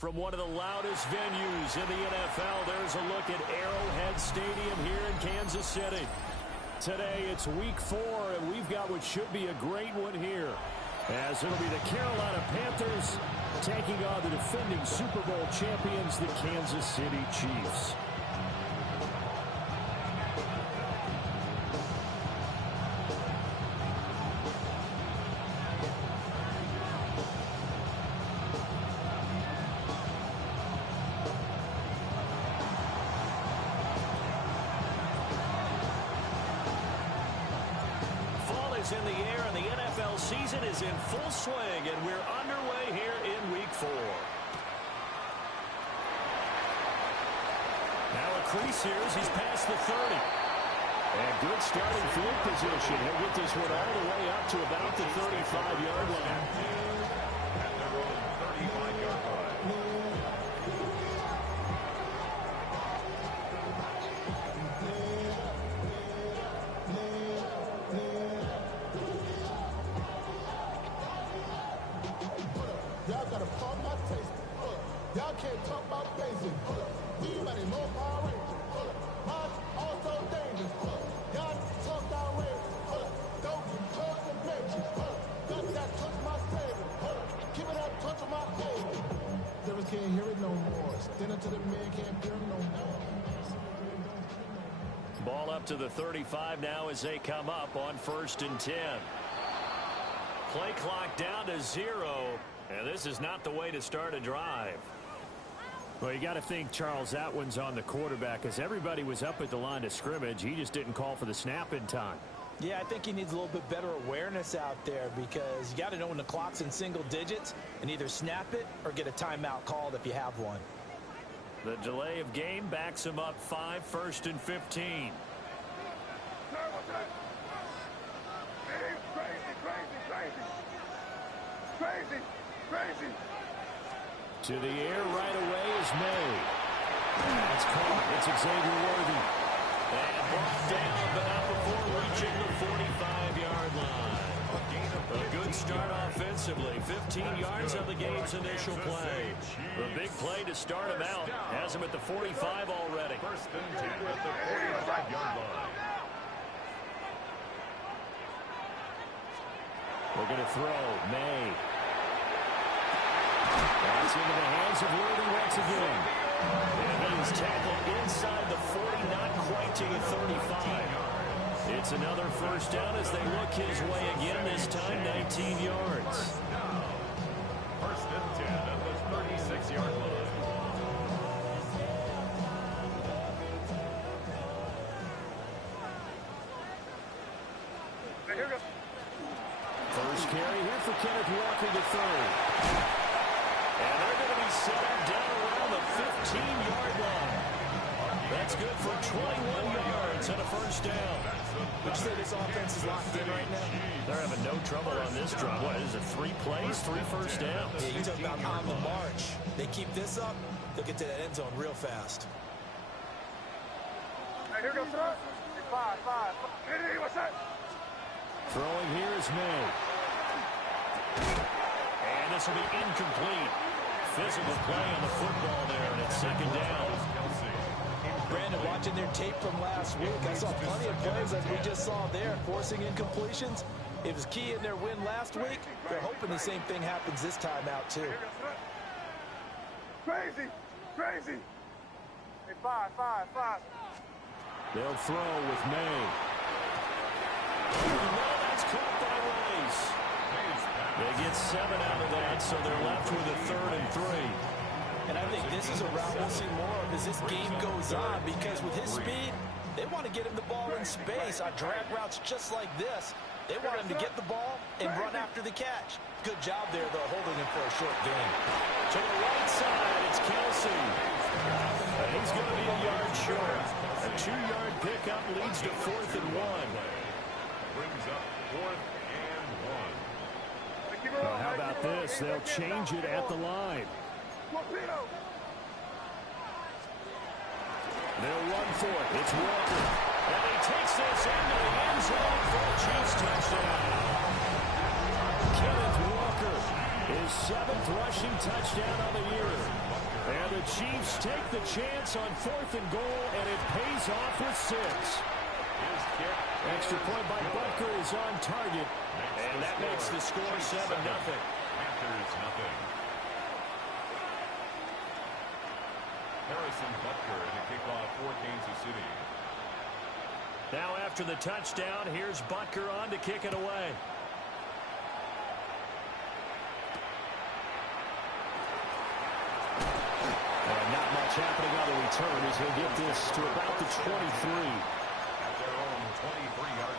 From one of the loudest venues in the NFL, there's a look at Arrowhead Stadium here in Kansas City. Today, it's Week 4, and we've got what should be a great one here, as it'll be the Carolina Panthers taking on the defending Super Bowl champions, the Kansas City Chiefs. In the air, and the NFL season is in full swing, and we're underway here in Week 4. Now a crease here as he's past the 30. And good starting field position. He'll get this one all the way up to about the 35-yard line. At their own 35-yard line. Y'all can't talk about basic. Anybody know power rangers? March also dangerous. Y'all talk outrageous. Don't touch the benches. Got that touch my savior. Keep it up, touch my baby. Devils can't hear it no more. Stand up to the man, can't hear it no more. Ball up to the 35 now as they come up on 1st and 10. Play clock down to 0. And this is not the way to start a drive. Well, you got to think, Charles, that one's on the quarterback, as everybody was up at the line of scrimmage. He just didn't call for the snap in time. Yeah, I think he needs a little bit better awareness out there, because you got to know when the clock's in single digits and either snap it or get a timeout called if you have one. The delay of game backs him up 5, 1st and 15. Crazy. To the air right away is May. That's caught. It's Xavier Worthy. And brought down, but not before reaching the 45-yard line. A good start offensively. 15 yards on the game's initial play. A big play to start him out. Has him at the 45 already. 1st and 10 at the 45-yard line. They're going to throw. May. That's into the hands of Worthy once again. And he's tackled inside the 40, not quite to the 35. It's another 1st down as they look his way again, this time 19 yards. 1st and 10 at the 36-yard line. First carry here for Kenneth Walker, the 3rd. And they're going to be set up down around the 15-yard line. That's good for 21 yards and a 1st down. Would you say this offense is locked in right now? They're having no trouble on this drive. What is it, 3 plays, 3 1st downs? Yeah, you talk about on the march. They keep this up, they'll get to that end zone real fast. Hey, here goes the 5. Hey, what's that? Throwing here is May. And this will be incomplete. Physical play on the football there, and it's 2nd down. Brandon, watching their tape from last week, I saw plenty of plays like we just saw there, forcing incompletions. It was key in their win last week. They're hoping the same thing happens this time out, too. Crazy. Hey, 5. They'll throw with May. Well, that's caught by Rice. They get 7 out of that, so they're left with a 3rd and 3. And I think this is a route we'll see more of as this game goes on, because with his speed, they want to get him the ball in space on drag routes just like this. They want him to get the ball and run after the catch. Good job there, though, holding him for a short gain. To the right side, it's Kelsey. And he's going to be a yard short. A 2-yard pickup leads to 4th and 1. Brings up 4th and 1. Well, how about this? They'll change it at the line. They'll run for it. It's Walker. And he takes this into the end zone for a Chiefs touchdown. Kenneth Walker, his 7th rushing touchdown of the year. And the Chiefs take the chance on 4th and goal, and it pays off with 6. Extra point by Butker is on target. And that makes the score 7-0. Panthers nothing. Harrison Butker to kick off for Kansas City. Now after the touchdown, here's Butker on to kick it away. And not much happening on the return as he'll get this to about the 23. At their own 23-yard line.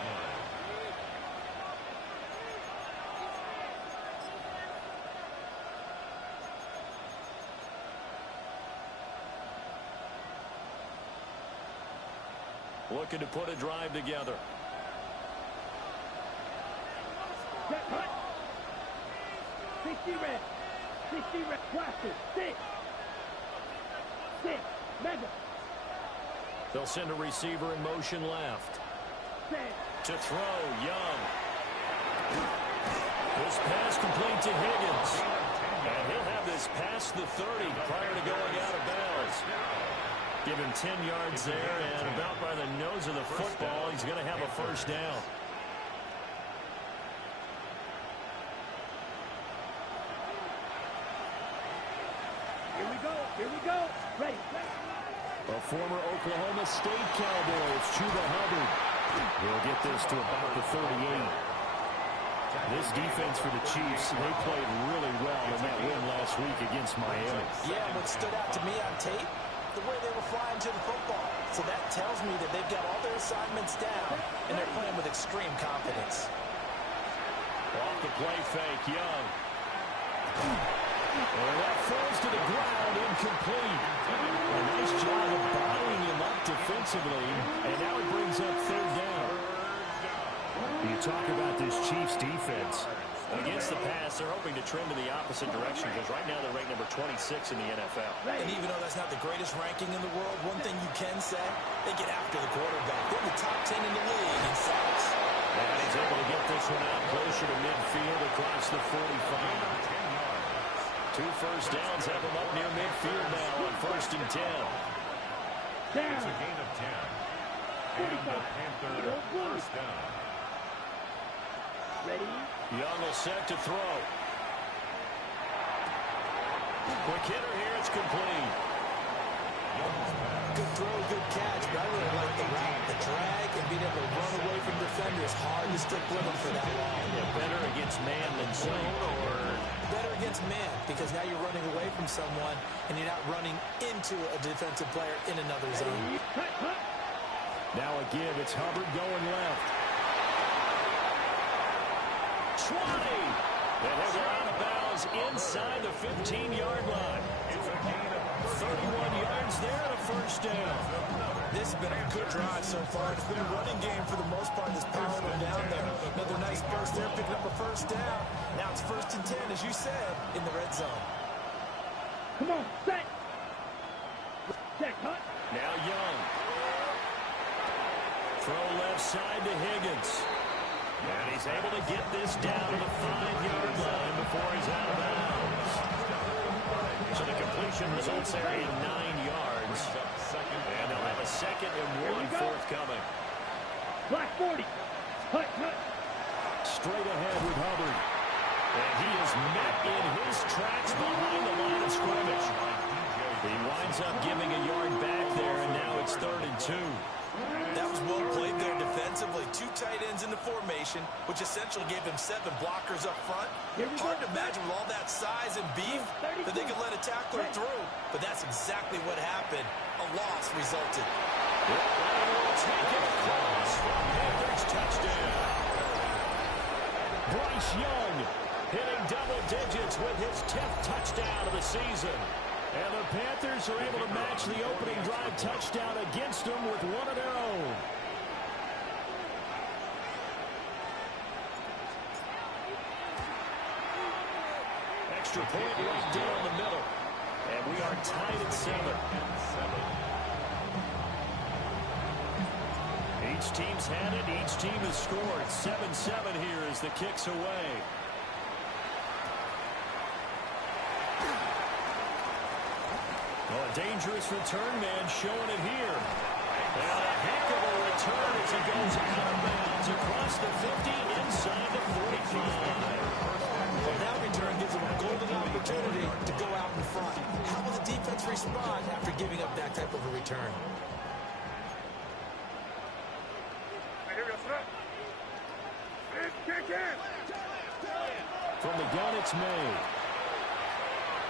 Looking to put a drive together. Set, hut. 60 red. 60 red. Blaster. 6. 6. Mega. They'll send a receiver in motion left. 6. To throw, Young. This pass complete to Higgins. And he'll have this past the 30 prior to going out of bounds. Give him 10 yards there, and about by the nose of the football, he's going to have a first down. Here we go. Here we go. Ready. A former Oklahoma State Cowboy, it's Chuba Hubbard. He'll get this to about the 38. This defense for the Chiefs, they played really well in that win last week against Miami. Yeah, what stood out to me on tape, the way they were flying to the football. So that tells me that they've got all their assignments down, and they're playing with extreme confidence. Off the play fake, Young. And that falls to the ground, incomplete. A nice job of bottling him up defensively, and now it brings up 3rd down. You talk about this Chiefs defense. Against the pass, they're hoping to trend in the opposite direction because right now they're ranked number 26 in the NFL. And even though that's not the greatest ranking in the world, one thing you can say, they get after the quarterback. They're the top 10 in the league in sacks. And he's able to get this one out closer to midfield across the 45. 2 first downs have him up near midfield now on 1st and 10. It's a gain of 10. And the Panther first down. Ready. Young will set to throw. Quick hitter here, it's complete. Good throw, good catch, but I really like the route. The drag and being able to run away from defenders, hard to stick with them for that long. Yeah, better against man than zone, or better against man, because now you're running away from someone and you're not running into a defensive player in another zone. Now a give, it's Hubbard going left. 20. And they're out of bounds inside the 15-yard line. It's a gain of 31 yards there and a first down. This has been a good drive so far. It's been a running game for the most part. This powering them down there. Another nice burst there, picking up a first down. Now it's 1st and 10, as you said, in the red zone. Come on. Set. Set. Hut. Now Young. Throw left side to Higgins. And he's able to get this down to the 5-yard line before he's out of bounds. So the completion results there in 9 yards. And they'll have a 2nd and 1 forthcoming. Black 40. Hut. Hut. Straight ahead with Hubbard. And he is met in his tracks behind the line of scrimmage. He winds up giving a yard back there, and now it's 3rd and 2. That was well played there defensively. 2 tight ends in the formation, which essentially gave him 7 blockers up front. Hard to imagine with all that size and beef that they could let a tackler through. But that's exactly what happened. A loss resulted. And will take it across for Panthers touchdown. Bryce Young hitting double digits with his 10th touchdown of the season. And the Panthers are able to match the opening drive touchdown against them with one of their own. Extra point right down the middle. And we are tied at 7. Each team's had it. Each team has scored. 7-7 here as the kick's away. Oh, a dangerous return man showing it here. And a heck of a return as he goes out of bounds across the 50 inside the 45. Well, that return gives him a golden opportunity to go out in front. How will the defense respond after giving up that type of a return? From the gun, it's made.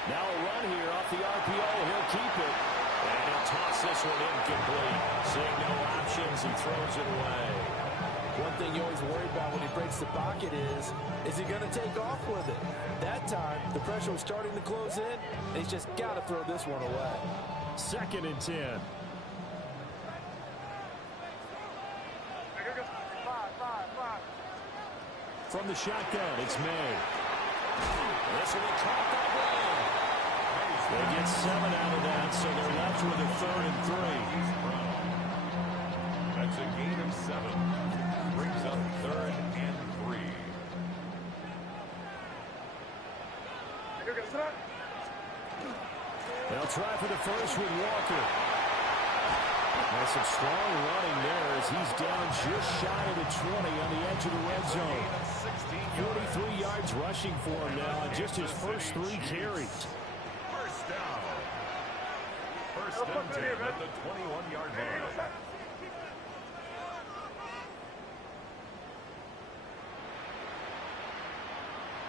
Now a run here off the RPO. He'll keep it. And he'll toss this one incomplete. Seeing no options, he throws it away. One thing you always worry about when he breaks the pocket is he going to take off with it? That time, the pressure was starting to close in, and he's just got to throw this one away. 2nd and 10. From the shotgun, it's May. This will be caught by Brown. They get 7 out of that, so they're left with a 3rd and 3. That's a gain of 7. Brings up 3rd and 3. They'll try for the first with Walker. There's some strong running there as he's down just shy of the 20 on the edge of the red zone. 43 yards rushing for him now on just his first 3 carries. First down. First and 10 at the 21-yard line.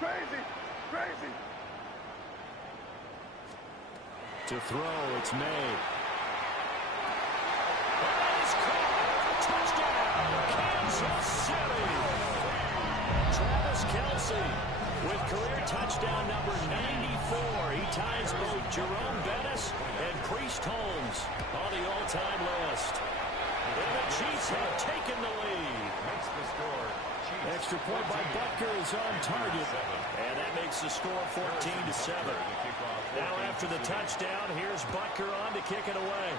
Crazy. To throw, it's May. Touchdown, Kansas City. Travis Kelce with career touchdown number 94. He ties both Jerome Bettis and Priest Holmes on the all-time list. And the Chiefs have taken the lead. Makes the score. Extra point by Butker is on target. And that makes the score 14-7. Now after the touchdown, here's Butker on to kick it away.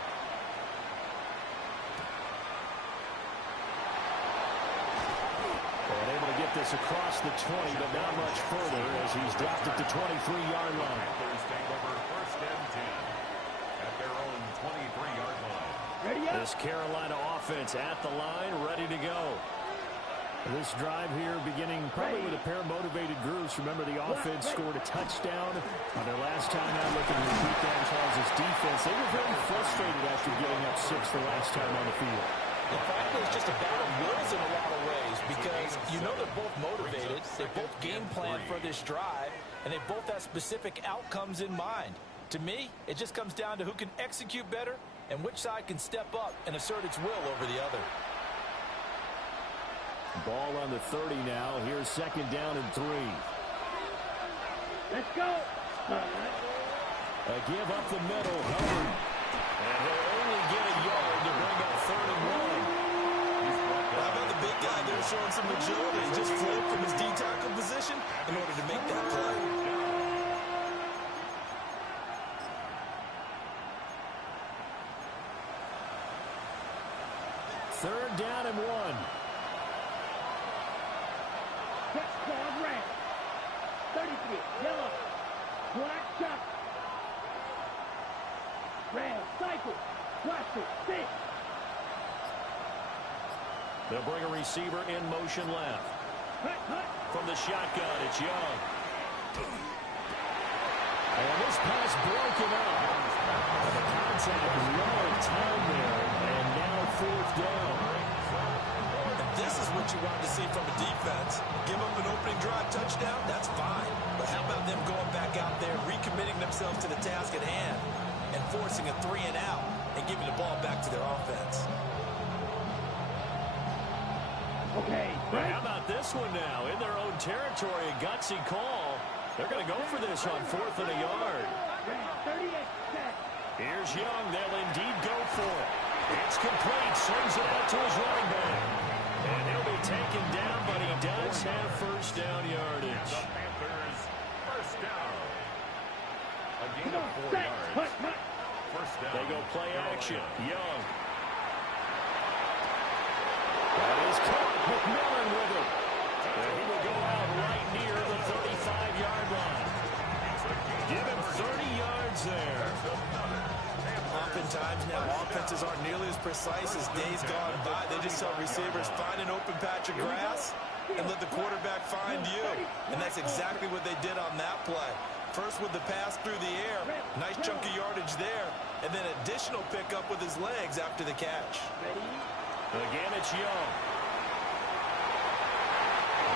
And able to get this across the 20, but not much further as he's dropped at the 23-yard line. Panthers take over first and 10 at their own 23-yard line. Ready up. This Carolina offense at the line, ready to go. This drive here beginning probably with a pair of motivated groups. Remember, the offense scored a touchdown on their last time out. Looking to repeat that in Charles' defense. They were very frustrated after giving up 6 the last time on the field. And frankly, it's just a battle of wills in a lot of ways because you know they're both motivated. They both game plan for this drive, and they both have specific outcomes in mind. To me, it just comes down to who can execute better and which side can step up and assert its will over the other. Ball on the 30 now. Here's 2nd down and 3. Let's go. A give up the middle. Hubbard. And he'll only get a yard to bring up 3rd and 1. How about the big guy there showing some agility? Just flipped from his D-tackle position in order to make that play. Third down and 1. Touchdown red. 33, yellow, black chuck. Red, cycle, plastic, 6. They'll bring a receiver in motion left. Hut. From the shotgun, it's Young. And this pass broken up. And the contact low time there. And now 4th down. This is what you want to see from a defense. Give them an opening drive touchdown, that's fine. But how about them going back out there, recommitting themselves to the task at hand, and forcing a 3 and out, and giving the ball back to their offense. Okay. But how about this one now? In their own territory, a gutsy call. They're going to go for this on 4th and a yard. 38, set. Here's Young. They'll indeed go for it. It's complete. Slings it out to his running back. And he'll be taken down, but he does have first down yardage. The Panthers first down. A gain of 4 yards. First down. They go play action. Young. That is caught. McMillan with it. And he will go out right near the 35-yard line. Give him 30 yards there. defenses aren't nearly as precise as days gone by. They just tell receivers, find an open patch of grass and let the quarterback find you. And that's exactly what they did on that play. First with the pass through the air, nice chunk of yardage there, and then additional pickup with his legs after the catch. Again, it's Young.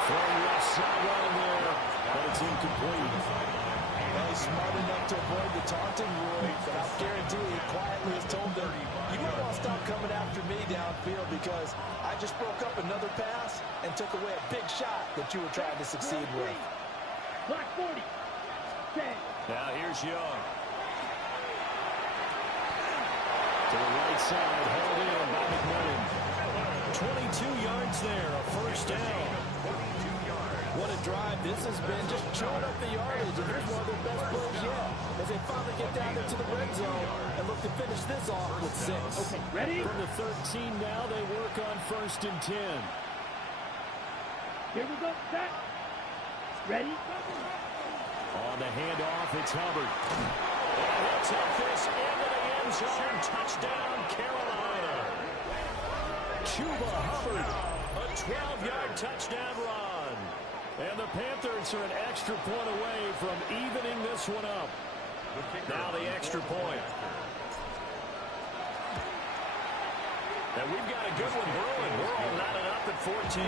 Throwing left sideline there, but it's incomplete. Well, he's smart enough to avoid the taunting rule, but I'll guarantee he quietly has told them, you might want to stop coming after me downfield because I just broke up another pass and took away a big shot that you were trying to succeed with. Block 40. Now here's Young. To the right side, held in by McMillan. 22 yards there, a first down. What a drive this has been, just chewing up the yardage, and here's one of their best plays yet as they finally get down into the red zone and look to finish this off with 6. Okay, ready? From the 13 now, they work on 1st and 10. Here we go, set. Ready? On the handoff, it's Hubbard. And he'll take this into the end zone. Touchdown, Carolina. Chuba Hubbard, a 12-yard touchdown run. And the Panthers are an extra point away from evening this one up. Now the extra point. And we've got a good one brewing. We're all knotted up at 14.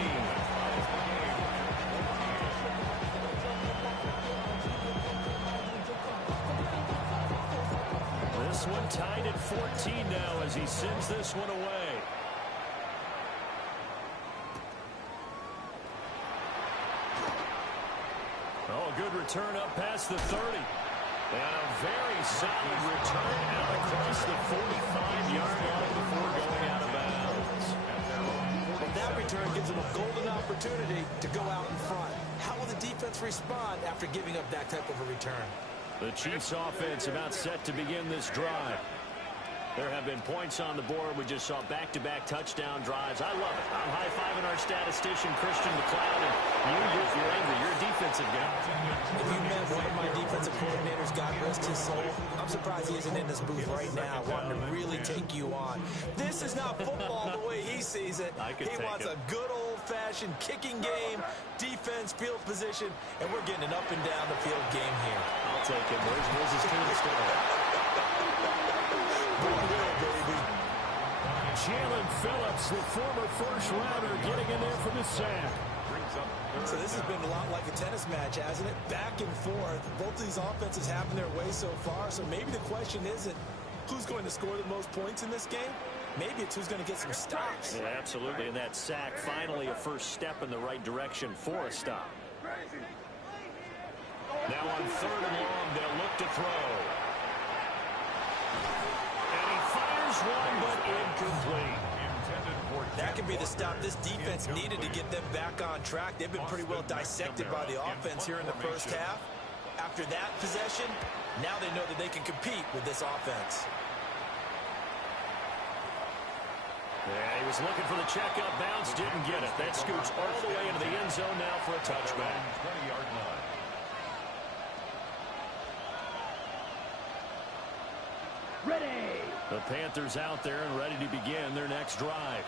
This one tied at 14 now as he sends this one away. Oh, good return up past the 30. And a very solid return out across the 45-yard line before going out of bounds. But that return gives them a golden opportunity to go out in front. How will the defense respond after giving up that type of a return? The Chiefs offense about set to begin this drive. There have been points on the board. We just saw back-to-back touchdown drives. I love it. I'm high-fiving our statistician, Christian McLeod, and you're angry. You're a defensive guy. If you met one of my defensive coordinators, God rest his soul, I'm surprised he isn't in this booth right now wanting to really take you on. This is not football the way he sees it. He wants a good old-fashioned kicking game, defense, field position, and we're getting an up-and-down the field game here. I'll take him. Where's his team start? Jalen Phillips, the former first-rounder, getting in there for the sack. So this has been a lot like a tennis match, hasn't it? Back and forth. Both of these offenses having their way so far, so maybe the question isn't who's going to score the most points in this game. Maybe it's who's going to get some stops. Yeah, absolutely, and that sack finally a first step in the right direction for a stop. Now on 3rd and long, they'll look to throw. One, but incomplete. That could be the stop this defense needed to get them back on track. They've been pretty well dissected by the offense here in the first half. After that possession, now they know that they can compete with this offense. Yeah, he was looking for the check-up bounce, didn't get it. That scoots all the way into the end zone now for a touchback. 20-yard line. Ready. The Panthers out there and ready to begin their next drive.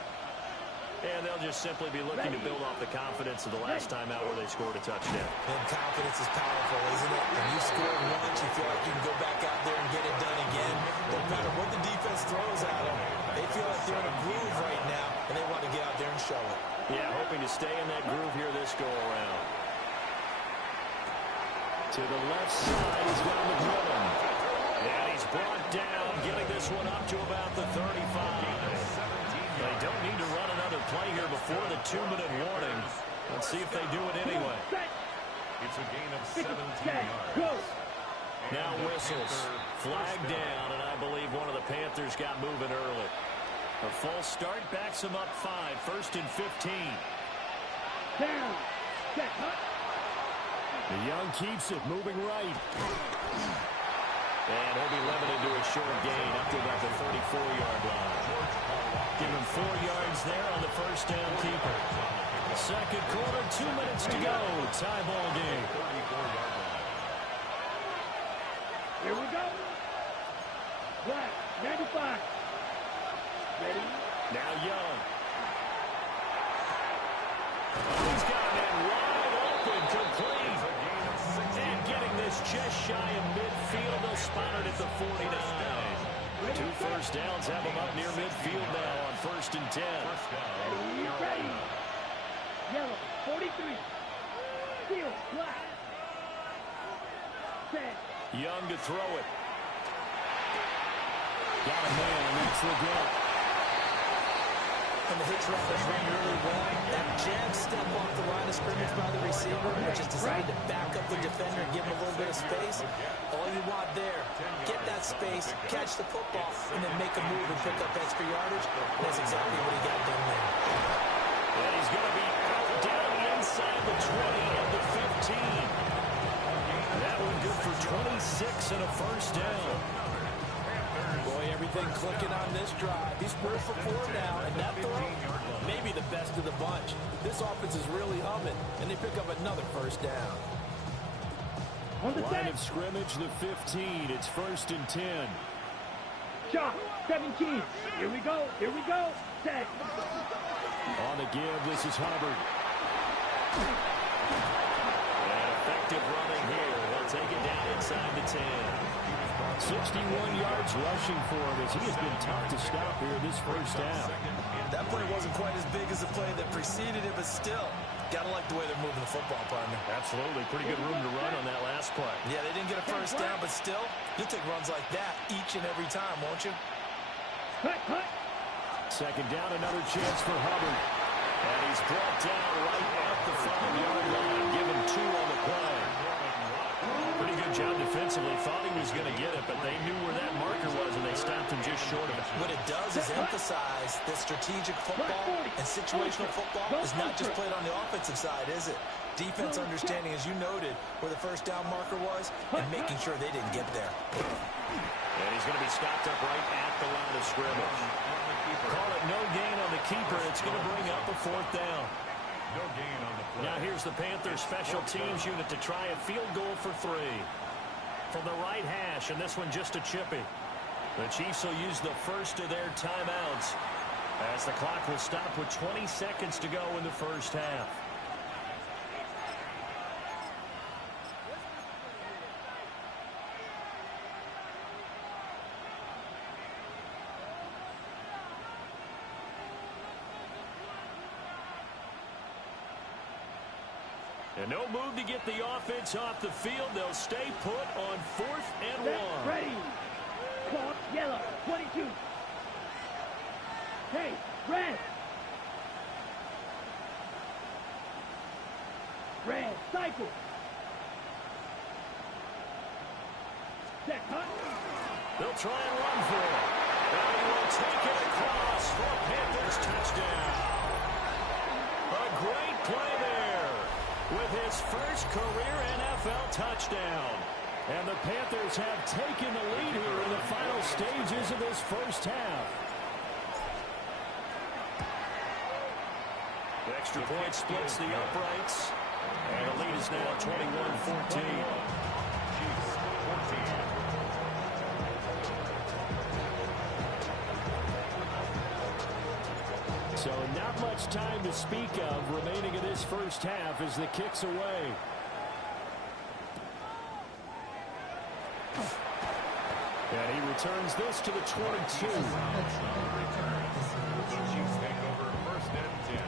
And they'll just simply be looking to build off the confidence of the last time out where they scored a touchdown. And confidence is powerful, isn't it? When you score once, you feel like you can go back out there and get it done again. No matter what the defense throws at them, they feel like they're in a groove right now, and they want to get out there and show it. Yeah, hoping to stay in that groove here this go-around. To the left side, he's got McMillan. And he's brought down, getting this one up to about the 35. They don't need to run another play here before the 2-minute warning. Let's see if they do it anyway. It's a gain of 17 yards. Now whistles. Flag down, and I believe one of the Panthers got moving early. A false start backs him up 5. 1st and 15. Down. Set. The Young keeps it, moving right. And he'll be limited to a short gain up to about the 34-yard line. Give him 4 yards there on the first down keeper. Second quarter, 2 minutes to go. Tie ball game. Here we go. Black, 95. Ready? Now Young. He's got a man wide open, complete. And getting this just shy of midfield. They'll spot it at the 49. 2 first downs have them up near midfield now on 1st and 10. Ready. Yellow, 43. Field, black. Set. Young to throw it. Got a man, and that's the get. And the hitch route is run really well. That jab step off the line of scrimmage by the receiver, which is designed to back up the defender and give him a little bit of space. All you want there, get that space, catch the football, and then make a move and pick up extra yardage. That's exactly what he got done there. And he's going to be out down inside the 20 and the 15. That one good for 26 and a first down. Boy, everything clicking on this drive. He's 4 for 4 now, and that throw, maybe the best of the bunch. This offense is really humming, and they pick up another first down. On the Line set. of scrimmage, the 15. It's 1st and 10. Shot, 17. Here we go. Here we go. Set. On the give, this is Hubbard. And effective running here. They'll take it down inside the 10. 61 yards rushing for him as he has been tough to stop here this first half. That play wasn't quite as big as the play that preceded it, but still, gotta like the way they're moving the football, partner. Absolutely. Pretty good room to run on that last play. Yeah, they didn't get a first down, but still, you'll take runs like that each and every time, won't you? Cut, cut. 2nd down, another chance for Hubbard. And he's brought down right at the 5-yard line. Give him 2 on the play. Pretty good job defensively. Thought he was going to get it, but they knew where that marker was, and they stopped him just short of it. What it does is emphasize that strategic football and situational football is not just played on the offensive side, is it? Defense understanding, as you noted, where the first down marker was and making sure they didn't get there. And he's going to be stopped up right at the line of scrimmage. Call it no gain on the keeper. It's going to bring up a 4th down. No gain on the play. Now here's the Panthers special teams unit to try a field goal for 3. From the right hash, and this one just a chippy. The Chiefs will use the first of their timeouts as the clock will stop with 20 seconds to go in the first half. And no move to get the offense off the field. They'll stay put on 4th and 1. Set. Ready. Clock, yellow, 22. Hey, red. Red, cycle. Set, cut. They'll try and run for it. And he will take it across for a Panthers touchdown. A great play there with his first career NFL touchdown. And the Panthers have taken the lead here in the final stages of this first half. The extra point splits the uprights. And the lead is now 21-14. Chiefs 14. So not much time to speak of remaining in this first half as the kick's away. And he returns this to the 22. The Chiefs take over 1st and 10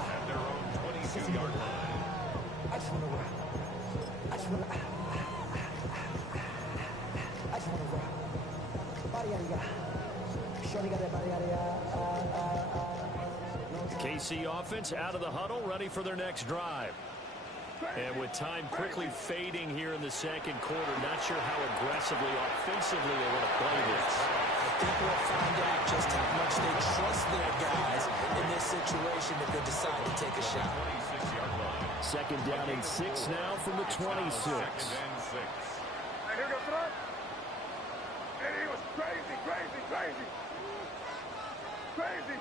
at their own 22-yard line. I just want to rock. I just want to rock. Body, Shorty got that body, KC offense out of the huddle, ready for their next drive. And with time quickly fading here in the second quarter, not sure how aggressively, offensively they want to play this. I think we'll find out just how much they trust their guys in this situation if they decide to take a shot. 26-yard line. 2nd down and 6 now from the 26. 2nd and 6. And here goes Clark. And he was crazy, crazy, crazy. Crazy.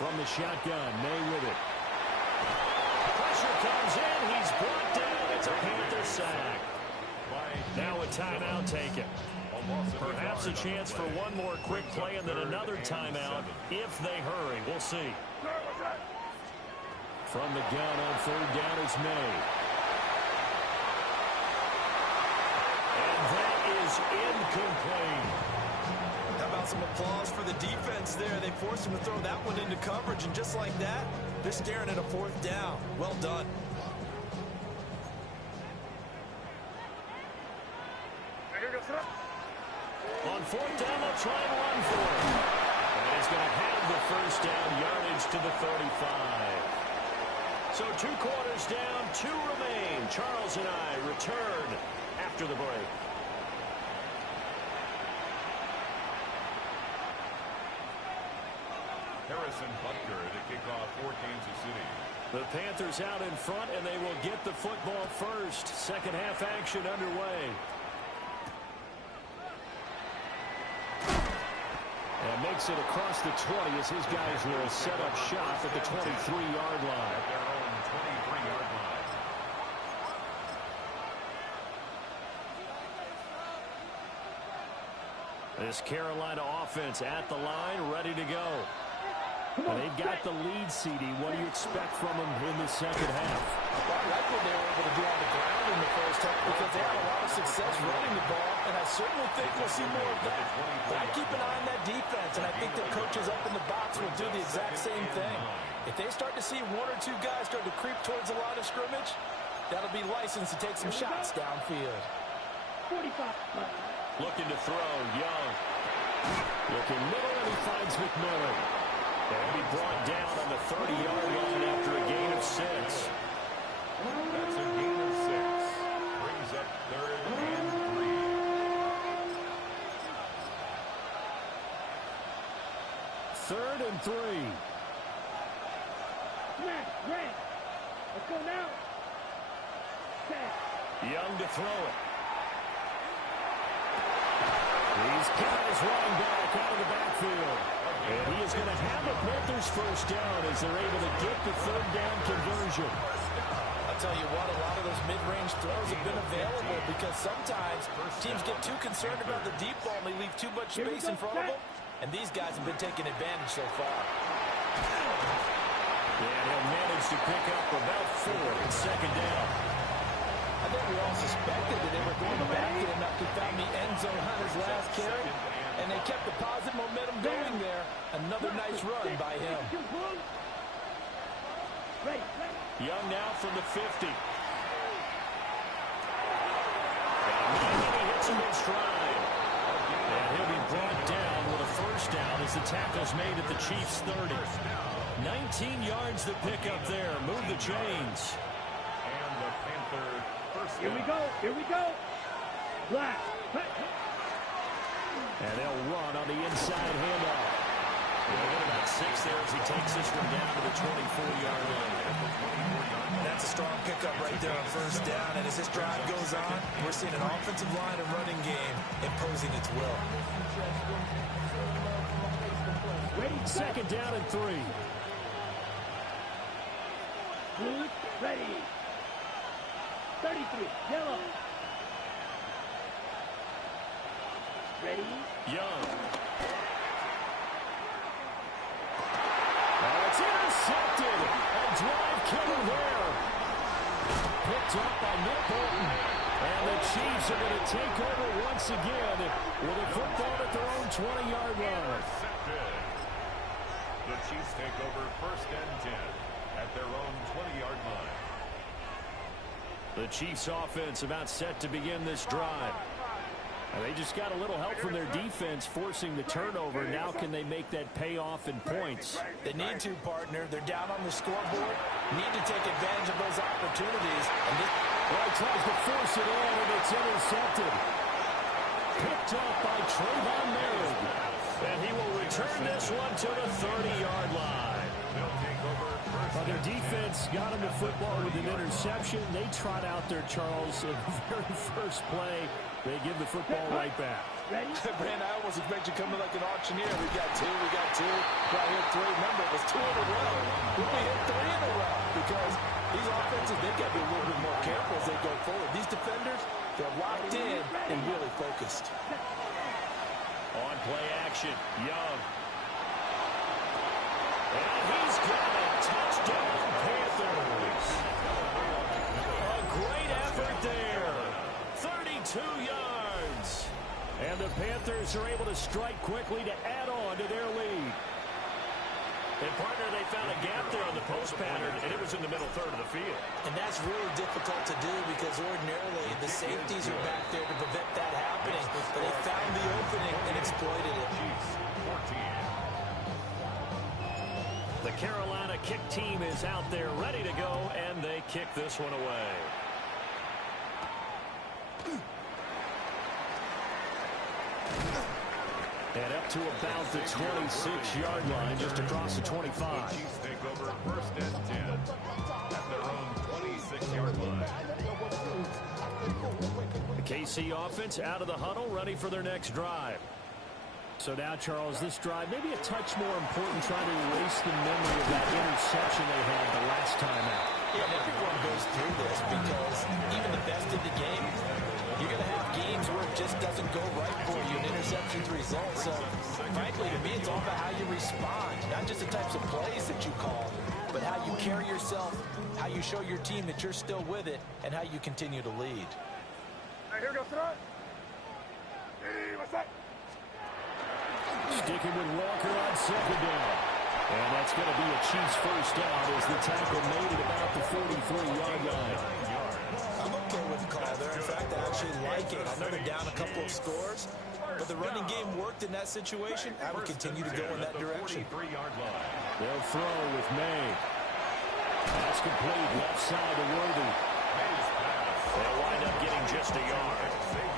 From the shotgun, May with it. Pressure comes in. He's brought down. It's a Panther sack. Now a timeout taken. Perhaps a chance for one more quick play and then another timeout if they hurry. We'll see. From the gun on third down is May. And that is incomplete. How about some applause for the defense there? They forced him to throw that one into coverage, and just like that, they're staring at a fourth down. Well done. On fourth down, they'll try and run for it. And he's going to have the first down, yardage to the 35. So 2 quarters down, 2 remain. Charles and I return after the break. Harrison Butker to kick off for Kansas City. The Panthers out in front, and they will get the football first. Second half action underway. And makes it across the 20 as his guys will set up shop at the 23-yard line. At their own 23-yard line. This Carolina offense at the line, ready to go. And they've got the lead, CD. What do you expect from them in the second half? Well, I like what they were able to do on the ground in the first half because they had a lot of success running the ball, and I certainly think we'll see more of that. But I keep an eye on that defense, and I think the coaches up in the box will do the exact same thing. If they start to see 1 or 2 guys start to creep towards the line of scrimmage, that'll be licensed to take some shots downfield. 45. Looking to throw, Young. Looking middle, and he finds McMillan. They'll be brought down on the 30-yard line after a gain of 6. That's a gain of 6. Brings up 3rd and 3. 3rd and 3. Smash, Grant. Let's go now. Set. Young to throw it. These guys running back out of the backfield. And he is going to have a Panthers first down as they're able to get the 3rd down conversion. I'll tell you what, a lot of those mid-range throws have been available because sometimes teams get too concerned about the deep ball and they leave too much space in front of them. And these guys have been taking advantage so far. And he'll manage to pick up about 4 in second down. I think we all suspected that they were going back it enough to found the end zone on his last carry. And they kept the positive momentum going there. Another nice run by him. Young now from the 50. And he hits him in stride. And he'll be brought down with a first down as the tackle's made at the Chiefs' 30. 19 yards to pick up there. Move the chains. And the Panther first down. Here we go. Here we go. Black. And they'll run on the inside handoff. They'll get about 6 there as he takes this one down to the 24-yard line. That's a strong pickup right there on first down. And as this drive goes on, we're seeing an offensive line and running game imposing its will. Second down and 3. Blue, ready. 33, yellow. Ready. Young. Oh, it's intercepted. A drive killer there. Picked up by Nick Bolton. And the Chiefs are going to take over once again with a football at their own 20-yard line. The Chiefs take over 1st and 10 at their own 20-yard line. The Chiefs offense about set to begin this drive. And they just got a little help from their defense forcing the turnover. Now can they make that pay off in points? They need to, partner. They're down on the scoreboard. Need to take advantage of those opportunities. And well, he tries to force it in, and it's intercepted. Picked up by Trayvon Merritt. And he will return this one to the 30-yard line. They'll take over Well, their defense got him the football with an interception. They trot out there, Charles, in the very first play. They give the football right back. Brand, I almost expect you to come in like an auctioneer. We got 2, we got 2. Right here, 3. Remember, it was 2 in a row. We hit 3 in a row because these offenses, they've got to be a little bit more careful as they go forward. These defenders, they're locked in and really focused. the Panthers are able to strike quickly to add on to their lead. And, partner, they found a gap there on the post pattern, and it was in the middle third of the field. And that's really difficult to do because ordinarily the safeties are back there to prevent that happening. But they found the opening and exploited it. The Carolina kick team is out there ready to go, and they kick this one away. And up to about the 26-yard line, just across the 25. Chiefs take over first and 10 at their own 26-yard line. The KC offense out of the huddle, ready for their next drive. So now, Charles, this drive maybe a touch more important, trying to erase the memory of that interception they had the last time out. Yeah, and everyone goes through this because even the best in the game, you're going to have games where it just doesn't go right for you, and interceptions result. So, frankly, to me, it's all about how you respond, not just the types of plays that you call, but how you carry yourself, how you show your team that you're still with it, and how you continue to lead. All right, here we go, front. Hey, what's that? Sticking with Walker on second down. And that's going to be a Chiefs first down as the tackle made it about the 43-yard line. I'm okay with the call there. In fact, I actually like it. I know they're down a couple of scores, but the running game worked in that situation. I would continue to go in that direction. They'll throw with May. That's complete. Left side to Worthy. They'll wind up getting just a yard.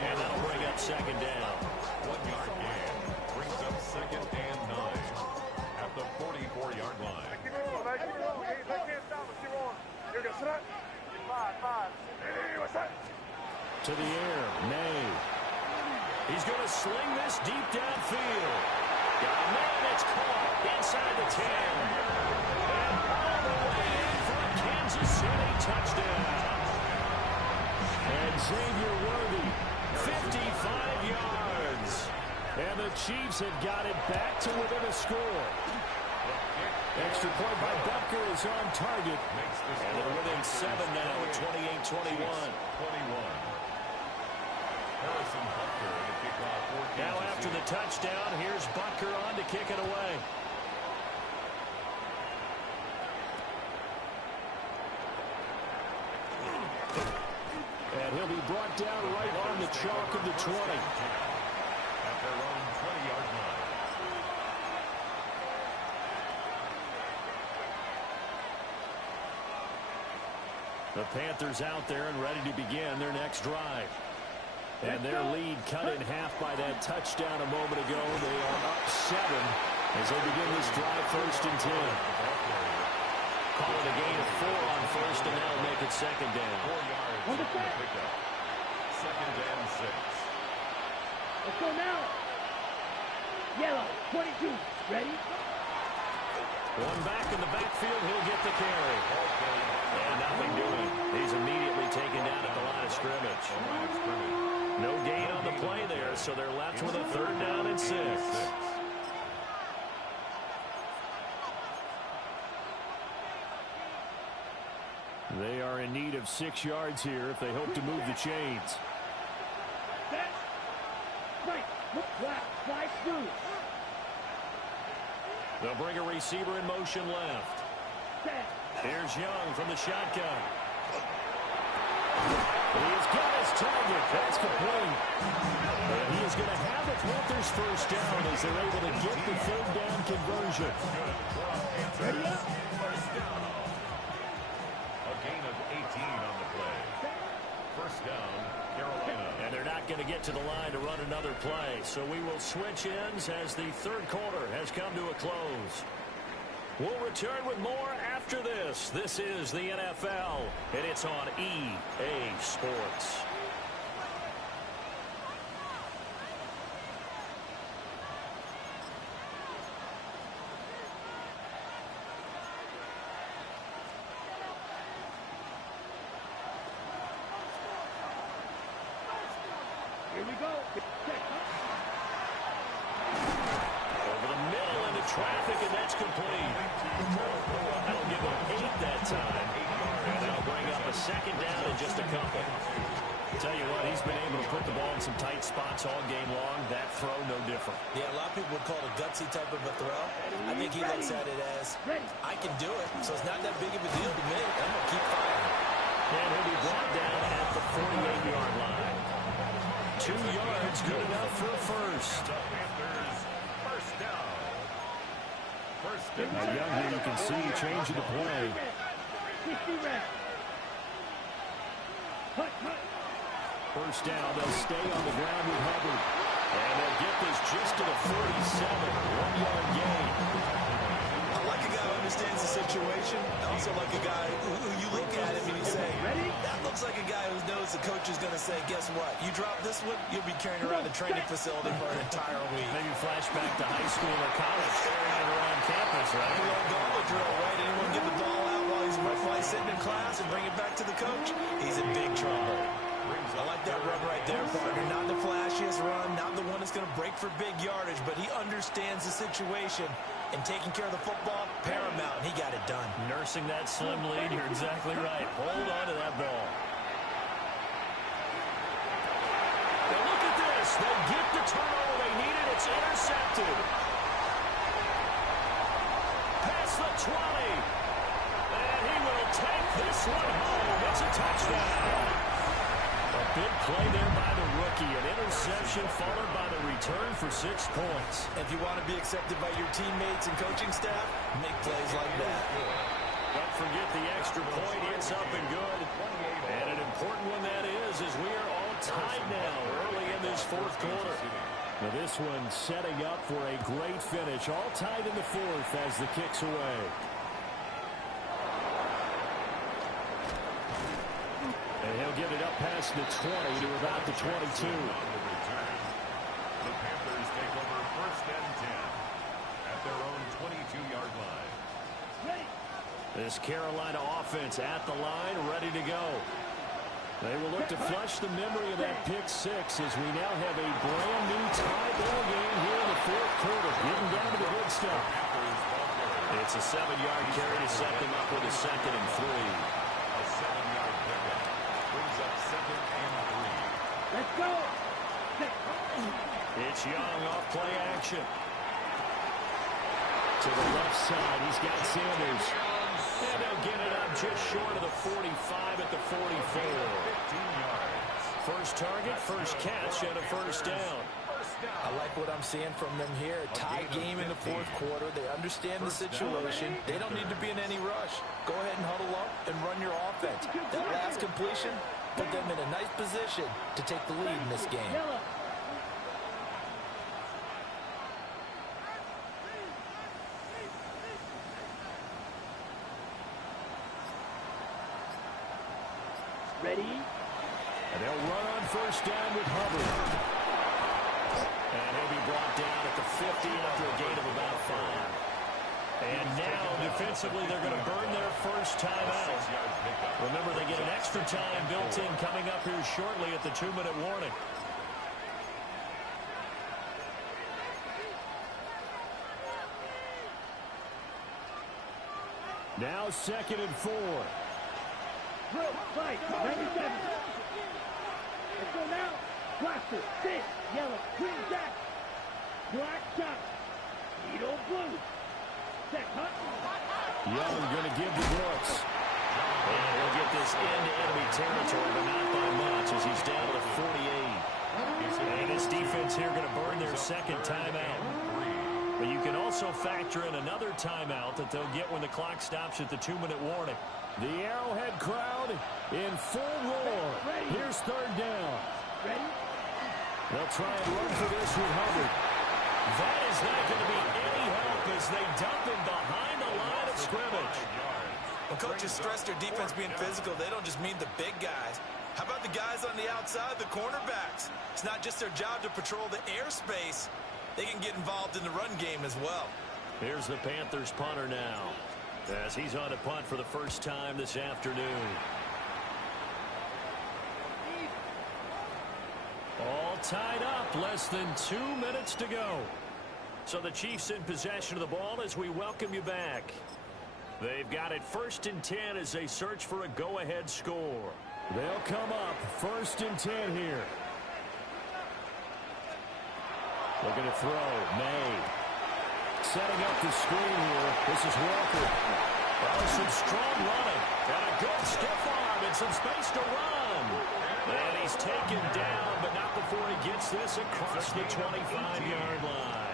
And that'll bring up second down. 1 yard gain brings up second and 9 at the 44-yard line. Keep it rolling, man. Keep it rolling. They can't stop us. Keep rolling. Here we go, front. 5. Hey, what's that? To the air, May. He's going to sling this deep downfield. Got a man that's caught inside the 10. And all the way in for a Kansas City touchdown. And Xavier Worthy, 55 yards. And the Chiefs have got it back to within a score. Extra point by Butker is on target. And they're within 7 now at 28-21. Harrison Butker to kick off for Kansas Now after the touchdown, here's Butker on to kick it away. And he'll be brought down right on the chalk of the 20. At their own 20-yard line. The Panthers out there and ready to begin their next drive. And their lead cut in half by that touchdown a moment ago. They are up 7 as they begin this drive first and 10. Call it a gain of 4 on first, and that'll make it second down. 4 yards on the pickup. Second and 6. Let's go now. Yellow, 22. Ready? One back in the backfield, he'll get the carry. And nothing doing. He's immediately taken down at the line of scrimmage. No gain on the play there, so they're left with a third down and 6. They are in need of 6 yards here if they hope to move the chains. Set. Right. Look left. Slide through. They'll bring a receiver in motion left. Set. Here's Young from the shotgun. He's got his target. That's complete. And he is going to have the Panthers first down as they're able to get the third down conversion. Ready up. First down. A gain of 18 on the play. First down, Carolina. And they're not going to get to the line to run another play. So we will switch ends as the third quarter has come to a close. We'll return with more after this. This is the NFL, and it's on EA Sports. Here we go. Set. Over the middle into traffic, and that's complete. That'll give them 8 that time. And that'll bring up a second down in just a couple. Tell you what, he's been able to put the ball in some tight spots all game long. That throw, no different. Yeah, a lot of people would call it a gutsy type of a throw. I think he looks at it as, I can do it, so it's not that big of a deal to me. I'm going to keep firing. And he'll be brought down at the 48-yard line. 2 yards, good enough for a first. First down. Now, Young here, you can see changing the play. 60 reps. First down, they'll stay on the ground with Hubbard. And they'll get this just to the 47, 1-yard gain. I like a guy who understands the situation. I also like a guy who you look at him and you say, that looks like a guy who knows the coach is going to say, guess what? You drop this one, you'll be carrying around the training facility for an entire week. Maybe flashback to high school or college, carrying it around campus, right? The old gauntlet drill, right? Anyone get the ball out while he's sitting in class and bring it back to the coach? He's in big trouble. I like that run right there, partner. Not the flashiest run, not the one that's going to break for big yardage, but he understands the situation, and taking care of the football, paramount, and he got it done. Nursing that slim lead, you're exactly right. Hold on to that ball. Now look at this. They get the turnover they needed. It's intercepted. Past the 20. And he will take this one home. It's a touchdown. A big play there by the rookie. An interception followed by the return for 6 points. If you want to be accepted by your teammates and coaching staff, make plays like that. Don't forget the extra point. It's up and good. And an important one that is we are all tied now early in this 4th quarter. Now this one setting up for a great finish. All tied in the 4th as the kick's away. And he'll get it up past the 20 to about the 22. The Panthers take over 1st and 10 at their own 22-yard line. This Carolina offense at the line, ready to go. They will look to flush the memory of that pick 6 as we now have a brand new tie ball game here in the 4th quarter. Getting down to the good stuff. It's a 7-yard carry to set them up with a 2nd and 3. A 7-yard pickup brings up 2nd and 3. Let's go. It's Young off play action. To the left side, he's got Sanders. And they'll get it up just short of the 45 at the 44. 15 yards. First target, first catch, and a first down. I like what I'm seeing from them here. A tie game in the 4th quarter. They understand the situation. They don't need to be in any rush. Go ahead and huddle up and run your offense. That last completion put them in a nice position to take the lead in this game. Ready? And they'll run on first down with Hubbard. And he'll be brought down at the 50 after a gain of about 5. And now, defensively, they're going to burn their first timeout. Remember, they get an extra time built in coming up here shortly at the 2-minute warning. Now 2nd and 4. Drill, fight, 97. Let's go now. Blaster, sit, yellow, green jack, black shot, needle blue. Set, hunt. Young going to give to Brooks. And he'll get this into enemy territory, but not by much as he's down to the 48. And this defense here going to burn their 2nd timeout. But you can also factor in another timeout that they'll get when the clock stops at the 2-minute warning. The Arrowhead crowd in full roar. Here's 3rd down. They'll try and run for this with Hubbard. That is not going to be any help as they dump him behind the line of scrimmage. When coaches stress their defense being physical, they don't just mean the big guys. How about the guys on the outside, the cornerbacks? It's not just their job to patrol the airspace. They can get involved in the run game as well. Here's the Panthers punter now, as he's on a punt for the first time this afternoon. All tied up, less than 2 minutes to go. So the Chiefs in possession of the ball as we welcome you back. They've got it 1st and 10 as they search for a go-ahead score. They'll come up 1st and 10 here. Looking to throw. May. Setting up the screen here. This is Walker. Oh, some strong running. And a good stiff arm and some space to run. And he's taken down, but not before he gets this across the 25-yard line.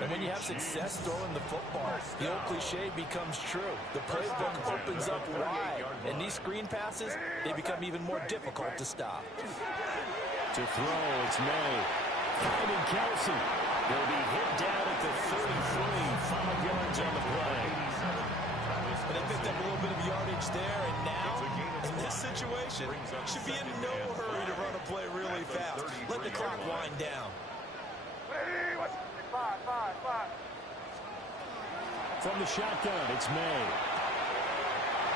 And when you have success throwing the football, the old cliche becomes true. The playbook opens up wide, and these screen passes, they become even more difficult to stop. To throw, it's May. Finding Kelsey. They'll be hit down at the 33, 5 yards on the play. And they picked up a little bit of yardage there, and now, in this situation, should be in no hurry to run a play really fast. Let the clock wind down. From the shotgun, it's May.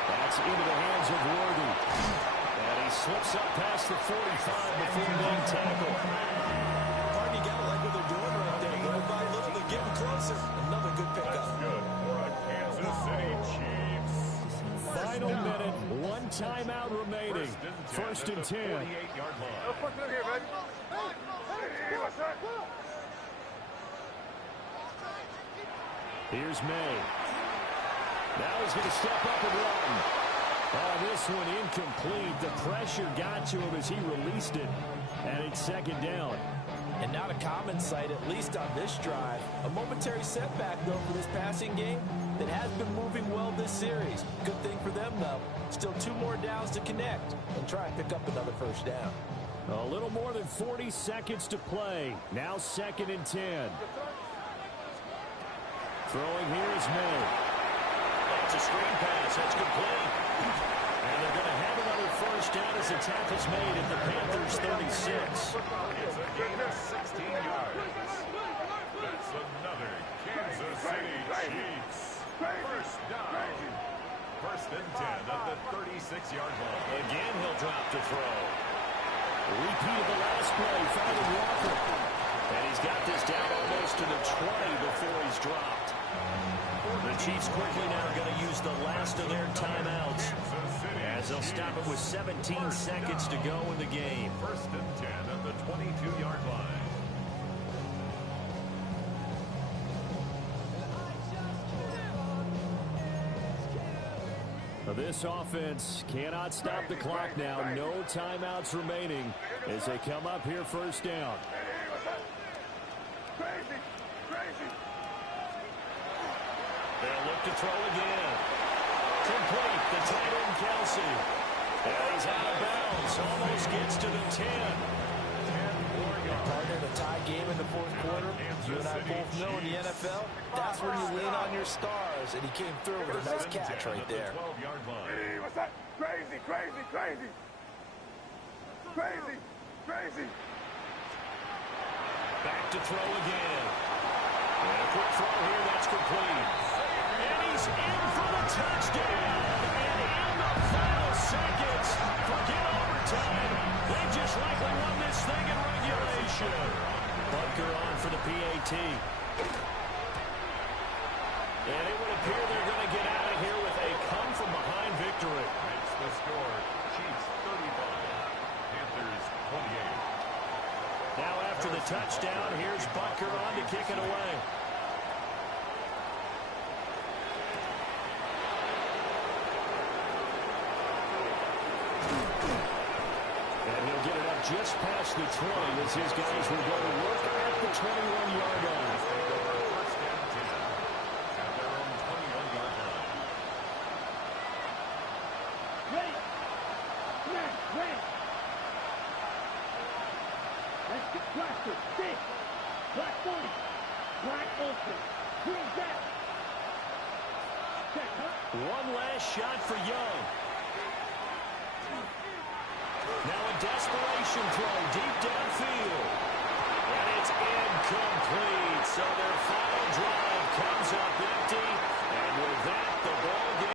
That's into the hands of Worthy. And he slips up past the 45 before being tackled. Party got to like what they're doing right there. Little by little, they're getting closer. Another good pickup. Kansas City Chiefs. Final minute, 1 timeout remaining. 1st and 10. 48-yard line. Here's May. Now he's going to step up and run. Oh, this one incomplete. The pressure got to him as he released it. And it's 2nd down. And not a common sight, at least on this drive. A momentary setback, though, for this passing game that has been moving well this series. Good thing for them, though. Still 2 more downs to connect and try and pick up another 1st down. A little more than 40 seconds to play. Now 2nd and 10. Throwing here is May. It's a screen pass. That's complete. And they're going to have another 1st down as the tackle's made at the Panthers' 36. It's a gain of 16 yards. That's another Kansas City Chiefs. 1st down. 1st and 10 at the 36-yard line. Again, he'll drop to throw. Repeat of the last play, finding Walker. And he's got this down almost to the 20 before he's dropped. The Chiefs quickly now are going to use the last of their timeouts as they'll stop it with 17 seconds to go in the game. 1st and 10 at the 22-yard line. This offense cannot stop the clock now. No timeouts remaining as they come up here 1st down. They'll look to throw again. Complete. The tight end, Kelsey. And he's out of bounds. Almost gets to the 10. Partner, a tie game in the 4th quarter. You and I both know in the NFL, that's where you lean on your stars. And he came through with a nice catch right there. Hey, what's that? Crazy, crazy, crazy. Crazy, crazy. Back to throw again. And a quick throw here. That's complete. And he's in for the touchdown. And in the final seconds, forget overtime. They just likely won this thing in regulation. Bunker on for the PAT. And it would appear they're going to get out of here with a come-from-behind victory. Makes the score. Chiefs 35. Panthers 28. Now after the touchdown, here's Bunker on to kick it away. And he'll get it up just past the 20 as his guys will go to work at the 21-yard line. Ready. Smash, ready. Let's get blaster. 6. Black 40. Black open. Green back. Check, huh? One last shot for Young. Now a desperation throw deep downfield.